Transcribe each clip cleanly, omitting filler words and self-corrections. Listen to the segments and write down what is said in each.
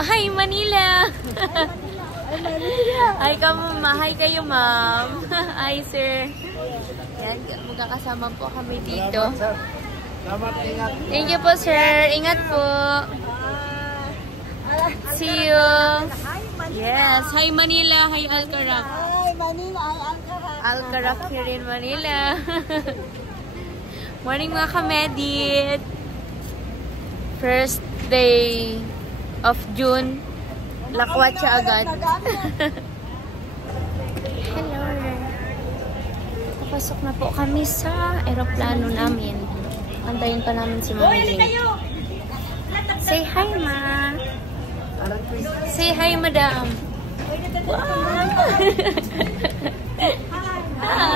Hi, Manila! Hi ka, mama. Hi kayo, ma'am. Hi, sir. Yan, magkakasama po kami dito. Salamat, ingat. Thank you po, sir. Ingat po. See you. Yes. Hi, Manila. Hi, Alcaraf. Hi, Manila. Alcaraf. Alcaraf here in Manila. Morning, mga kamedit. First day of June. Lakwat siya agad. Hello. Papasok na po kami sa aeroplano namin. Antayin pa namin si Mami Jing. Say hi, ma. Say hi, madam. Hi.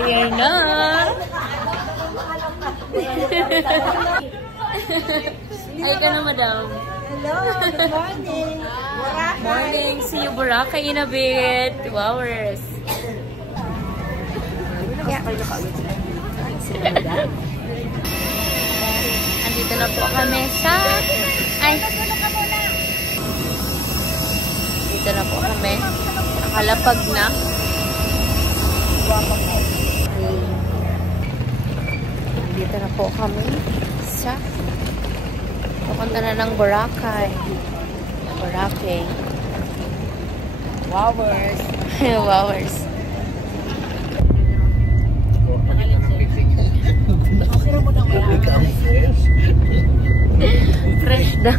Ayan na. Hi ka na, madam. Hello, good morning. Morning. See you, Boracay in a bit. 2 hours. Yeah. Andito na po kami sa... Ay! Dito na po kami. Nakalapag na. Dito na po kami sa... Pupunta na ng Boracay. Boracay. Wowers. Wowers. Fresh daw.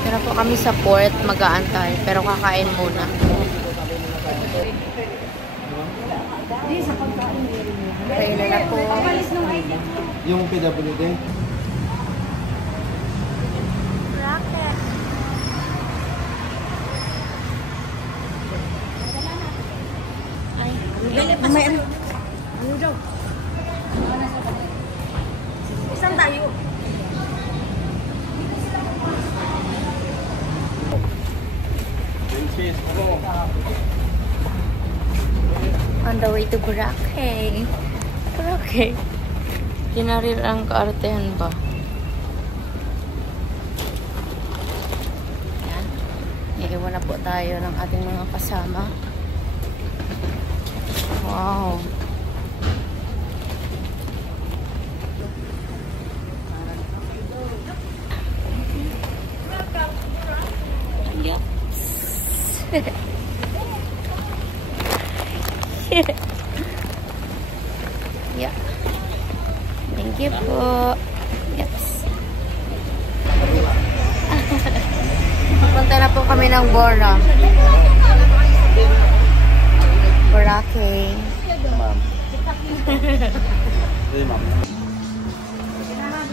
Pero po kami sa port, mag-aantay. Pero kakain muna. Kaya na po. Yung PWD? Rocket. Ay, May ano? Ano daw? Isang tayo. on the way to Boracay. Boracay. Kinarir ang kaartehan ba? Yan. Iiwan na po tayo ng ating mga kasama. Wow. Yes. Yeah. Thank you po. Yes. Punta na po kami ng Bora. Boracay.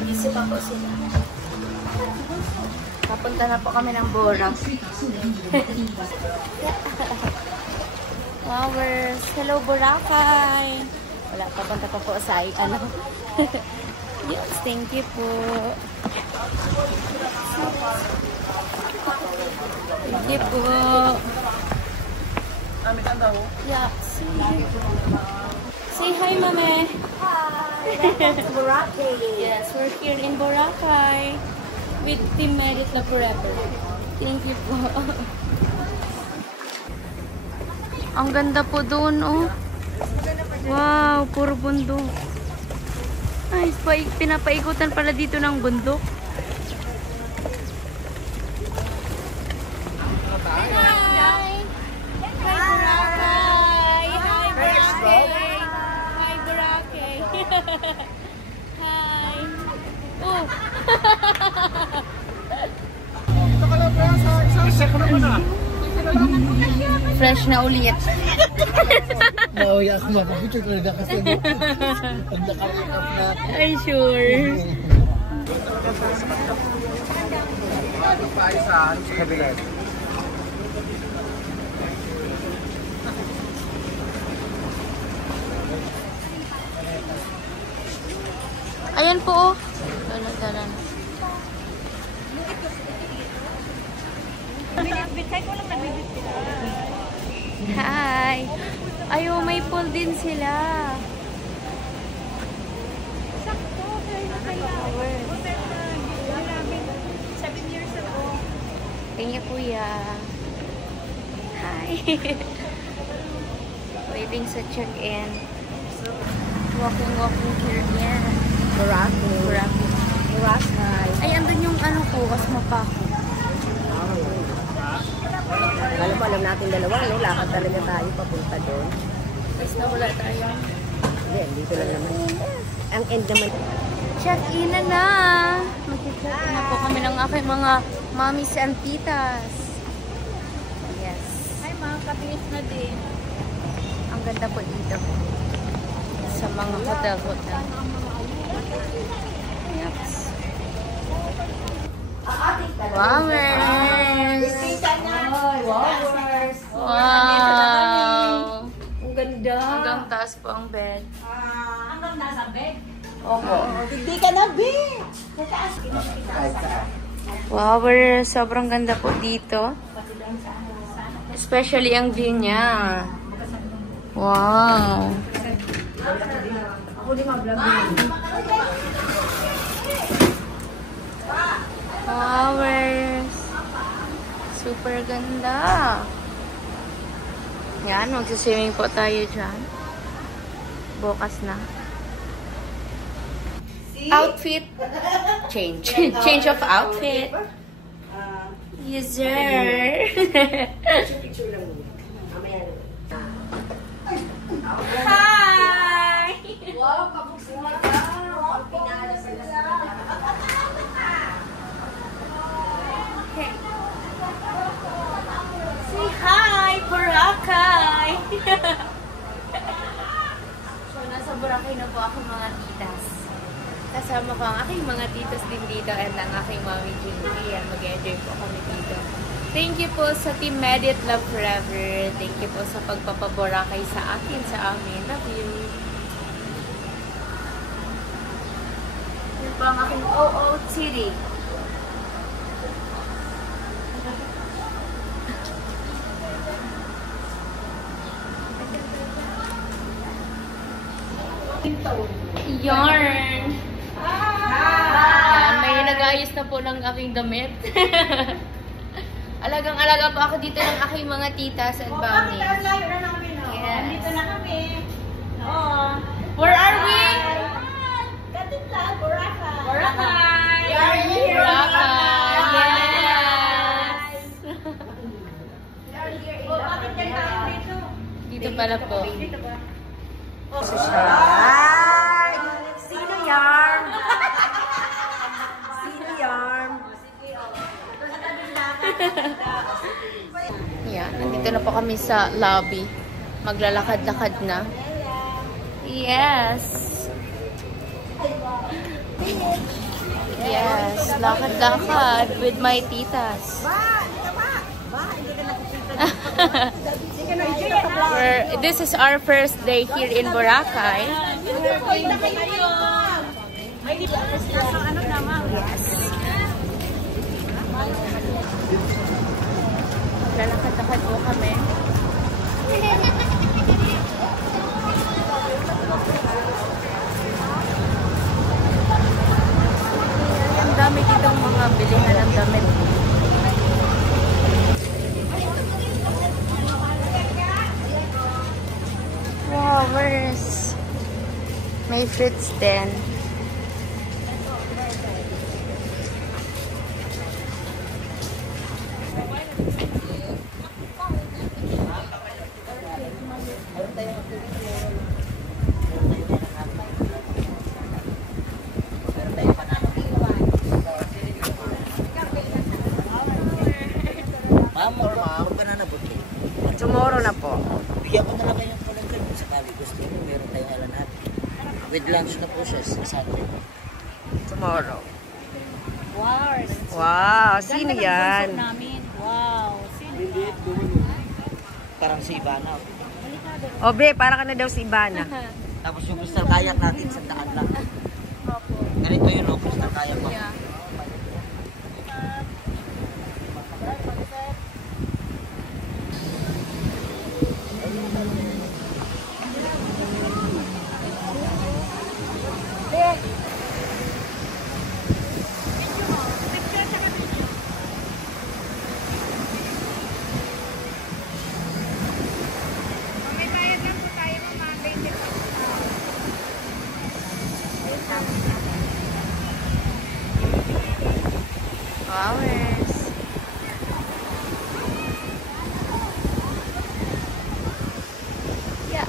Busy pa po sila. Papunta na po kami ng Bora. Flowers. Hello, Boracay. Wala, papunta pa po sa ano. Yes, thank you po. Thank you po. Yeah. Say hi, Mame. Hi. Welcome to Boracay. Yes, we're here in Boracay with Team Merit La Forever. Thank you po. Ang ganda po doon, oh. Wow, puro bundok. Ay, pinapaikutan pala dito ng bundok. Hi! Hi, Boracay! Hi, Boracay! Hi, Boracay! Hi! Oh! Fresh na ulit. Nauya ako mapapicture talaga kasi pag naka-makeup na. Ay, sure. Sa kabila. Ayan po, oh. Dalan. Hi! Ayo, may pool din sila. 7 years ago. Thank you, Kuya. Hi. Waiting sa check-in. Walking here. Yeah. Boracay. Ay, andun yung ano ko, Asmapa ko. Alam natin dalawa, no? Lakad talaga tayo papunta doon. Tapos na wala tayo. Hindi, dito lang naman. Ang end naman. Check-in na! Mag-check-in na po kami ng aking mga mommies and titas. Yes. Ay, mga katiis na din. Ang ganda po dito. Sa mga hotel-hotel. Yes. Wowers! Wow! Ang ganda. Hanggang taas po ang bed. Hanggang nasa bed? Opo. Hindi ka na, bed! Wowers! Sobrang ganda po dito. Especially ang view niya. Wow! Ako di mag-vlog. Flowers. Super ganda. Yan, magsiswimming po tayo dyan. Bukas na. Outfit. Change. Change of outfit. Yes, sir. Picture lang mo. Mamaya. Hi! Wow, kapag-sumay ka. Pinalas na Okay. Say hi, Boracay! So, nasa Boracay na po ako mga titas. Kasama ko ang aking mga titas din dito and ang aking mami Julie. Yan, mag-enjoy po kami dito. Thank you po sa Team Medit Love Forever. Thank you po sa pagpapaboracay sa akin, sa amin. Love you. Yan po ang aking OOTD. Yarn! Yan, may nag-ayos na po ng aking damit. Alagang-alaga po ako dito ng aking mga titas and mami. Layo na namin, no? Yes. Dito na kami. Oo. Where are we? Katitlan, Boracay. Boracay! We are here. Boracay! Yes! Oh, bakit yan tayo dito? Dito pala po. Dito ba? Ay! Sino yarn? Sino yarn? Yan, nandito na po kami sa lobby. Maglalakad-lakad na. Yes! Yes, lakad-lakad with my titas. This is our first day here in Boracay. Yes. Lalakad-lakad po kami. Ang dami ditong mga bilihan ng damit. Flowers. May fruits din. Ma'am or ma'am, banana puti. Tomorrow na po. Bigyan ko na lang kayong pulang kayo sa kali. Gusto mo, meron tayong alanat. With lunch na po siya sa Sunday. Tomorrow. Wow. Wow, sino yan? Namin. Wow. Parang si Ivana. Obe, para ka na daw si Ivana. Tapos yung crystal kayak natin sa daan lang. Ganito yun, no? Crystal kayak mo. Yeah. flowers. Yeah.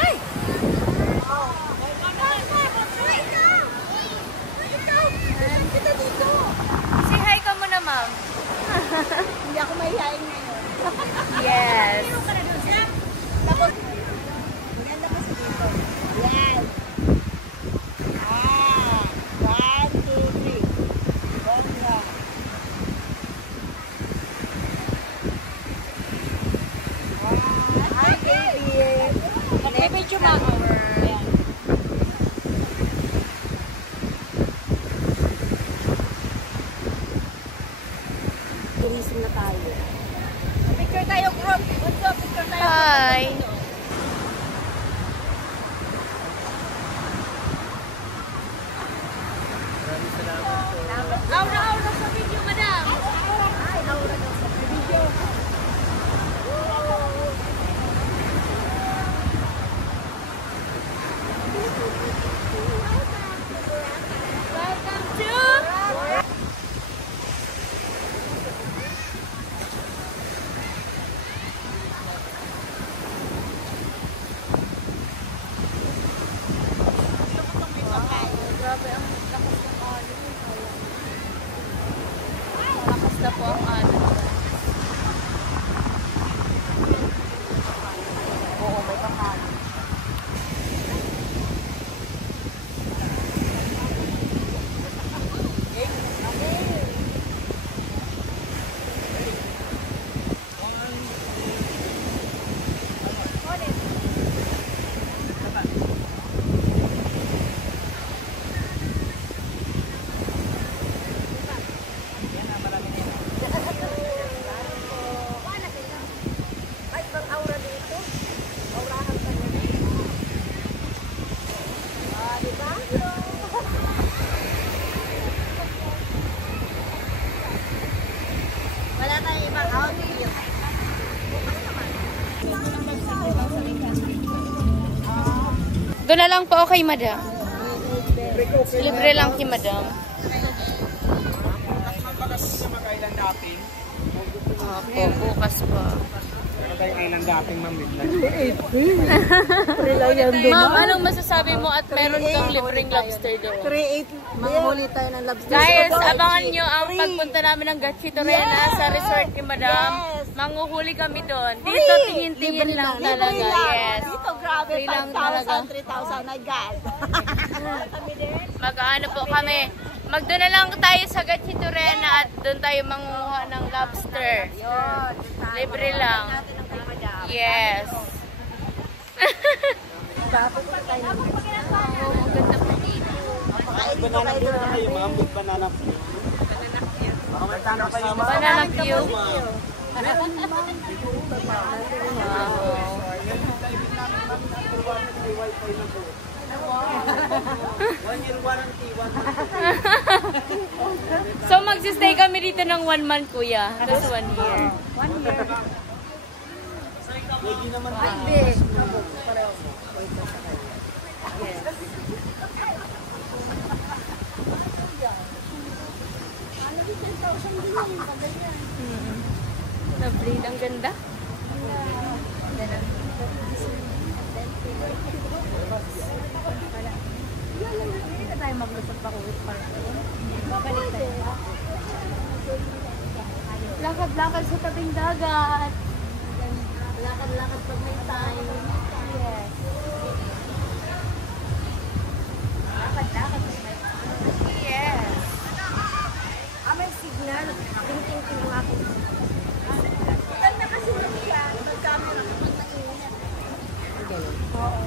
Ay! Say hi ka muna, ma'am. Hindi ako mahihain ngayon. Yes. Tapos, maganda kasi dito. Yan. Ah, 1, 2, 3. Bongga. Hi, baby. Mag-picture mo. Tourism na tayo. Picture tayo, group. Picture tayo. Hi. Aura sa video, madam. Ay, aura daw sa video. Welcome to... Grabe, ang lakas ng alon. Malakas na po ang alon. Oo, may pangalan. Ay, ibang aura dito. Aurahan ka na. Ah, diba? Wala tayong ibang outfit. Doon na lang po kay madam. Libre lang kay madam. Opo, bukas po. Ma'am, anong masasabi mo at meron kang libreng lobster doon? Create. Manghuli tayo ng lobster. Guys, abangan nyo ang pagpunta namin ng Gatchito-Rena sa resort ni Madam. Yes. Manguhuli kami doon. Dito, tingin-tingin lang talaga. Yes. Dito, grabe. Free lang talaga. 5,000, 3,000. My God. Mag-ano po kami. Magdoon na lang tayo sa Gatchito-Rena at doon tayo manguha ng lobster. Libre lang. Yes. Tapos pa tayo ng Ang ganda po dito. Pakain dito kayo doon. Banana view. So magsistay kami dito ng 1 month, kuya. Tapos 1 year. 1 year. Ay, big. Na-breed. Ang ganda. Hindi tayo maglusot pa ulit para. Babalik tayo. Lakad-lakad sa tabing dagat. Lakad-lakad pag may time. Yes. Lakad-lakad pag may time. Yes. Ah, may signal. Ting-ting-ting ang aking. Maganda kasi siya. Mag-camera kapag nag-iingat. Oo.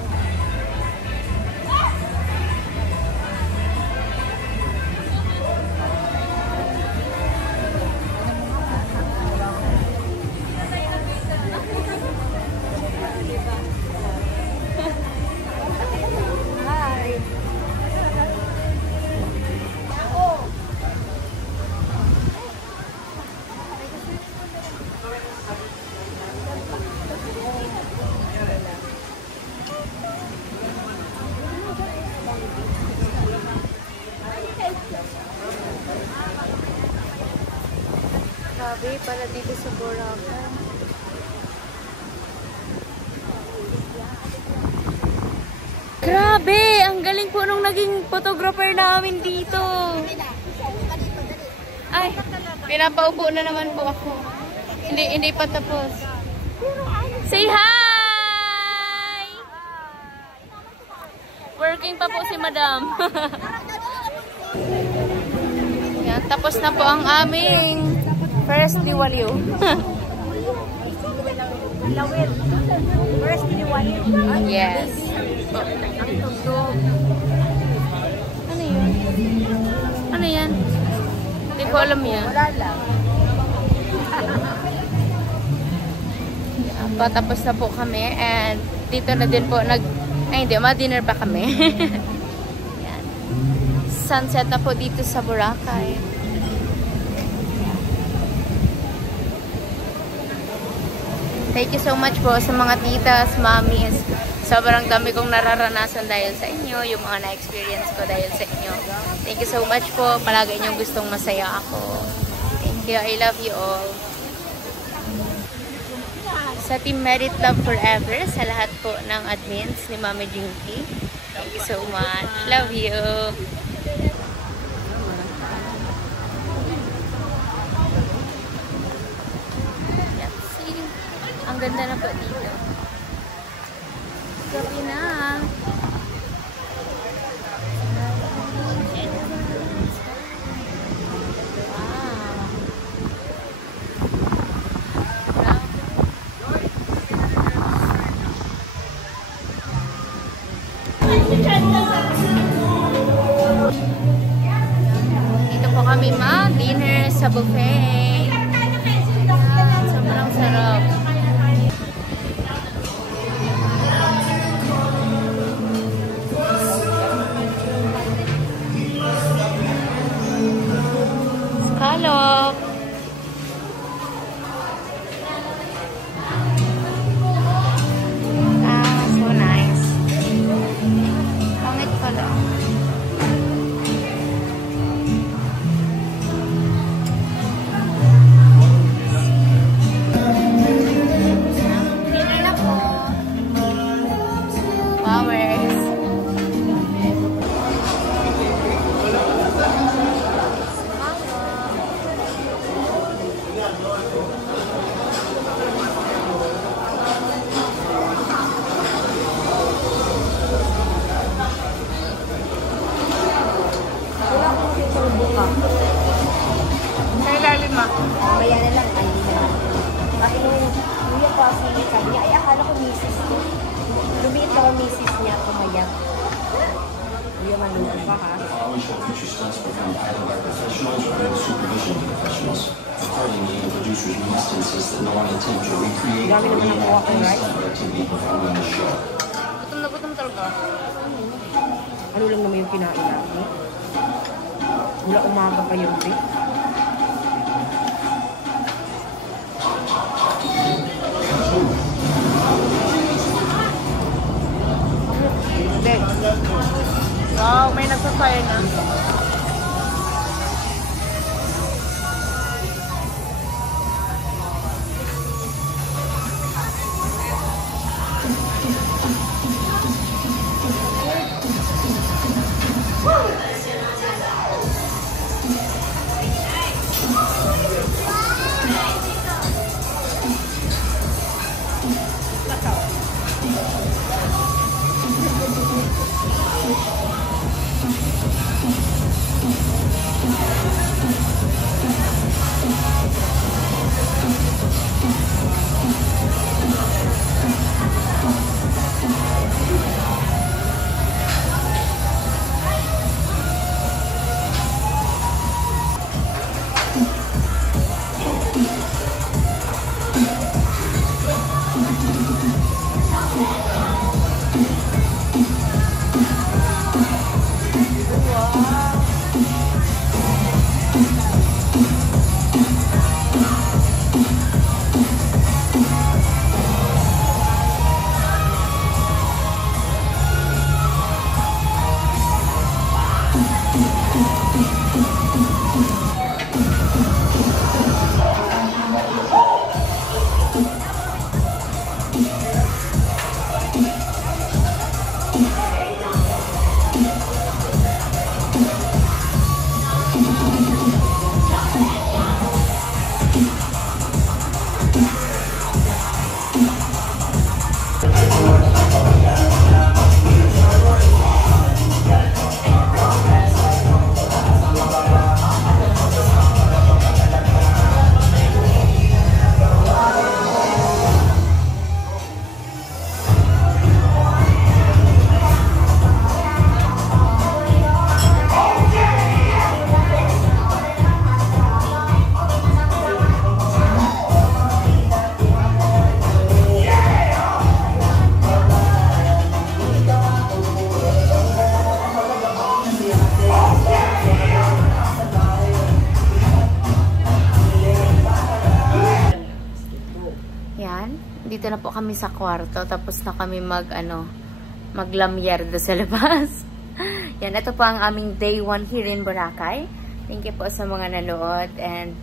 Grabe, para dito sa Boracay. Grabe! Ang galing po nung naging photographer namin dito. Ay, pinapaupo na naman po ako. Hindi pa tapos. Say hi! Working pa po si Madam. Yan, tapos na po ang aming first Diwaliw. First, diniwali. Yes. Ano yun? Ano yan? Hindi ko alam yan. Wala lang. Patapos na po kami and dito na din po hindi, ma-dinner pa kami. Yan. Sunset na po dito sa Boracay. Thank you so much po sa mga titas, mommies. Sobrang dami kong nararanasan dahil sa inyo, yung mga na-experience ko dahil sa inyo. Thank you so much po. Palagi inyong gustong masaya ako. Thank you. I love you all. Sa Team Merit Love Forever, sa lahat po ng admins ni Mami Jinky. Thank you so much. Love you. Ang ganda na po dito. Gabi na. Dito po kami mag-dinner sa buffet. Sobrang sarap. Scallop. So nice. Pangit pala. Flowers. Sa ilalim ma. Mamaya na lang, ayun na. Kasi yung kuya ko, sabi niya, ay akala ko misis ko. Lumiit daw ang misis niya, pumayak. Kuya, manuto pa ha. Always show future stunts become idle by professionals or under supervision of professionals. Accordingly, the producers must insist that no one attempt to recreate or reenact any stunt activity performed in the show. Gutom na gutom talaga. Ano lang naman yung kinain natin? Mula umaga pa yung break. Wow, may nagsasaya na. nandito na po kami sa kwarto. Tapos na kami maglamyerda sa labas. Yan, ito po ang aming day 1 here in Boracay. Thank you po sa mga nanood. And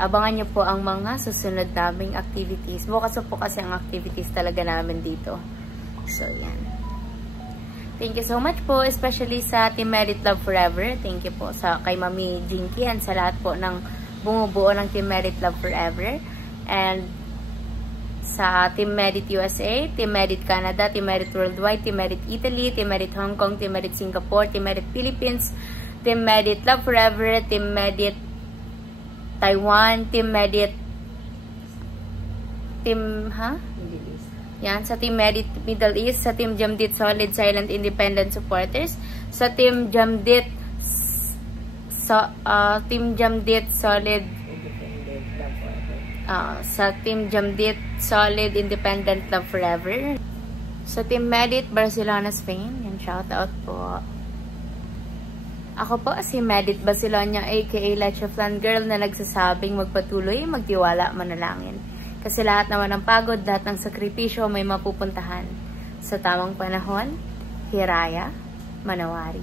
abangan nyo po ang mga susunod naming activities. Bukas po kasi ang activities talaga namin dito. So, yan. Thank you so much po, especially sa Team Merit Love Forever. Thank you po kay Mami Jinky and sa lahat po ng bumubuo ng Team Merit Love Forever. And sa Team Merit USA, Team Merit Canada, Team Merit Worldwide, Team Merit Italy, Team Merit Hong Kong, Team Merit Singapore, Team Merit Philippines, Team Merit Love Forever, Team Merit Taiwan, Team Merit Yan, sa Team Merit Middle East, sa Team Jamdit Solid Silent Independent Supporters, sa Team Jamdit Solid sa Team Jamdit Solid Independent Love Forever, sa Team Merit Barcelona Spain. Yan, shout out po. Ako po si Merit Barcelona aka Leche Flan Girl na nagsasabing magpatuloy, magtiwala, manalangin. Kasi lahat naman ng pagod, lahat ng sakripisyo may mapupuntahan. Sa tamang panahon, hiraya, manawari.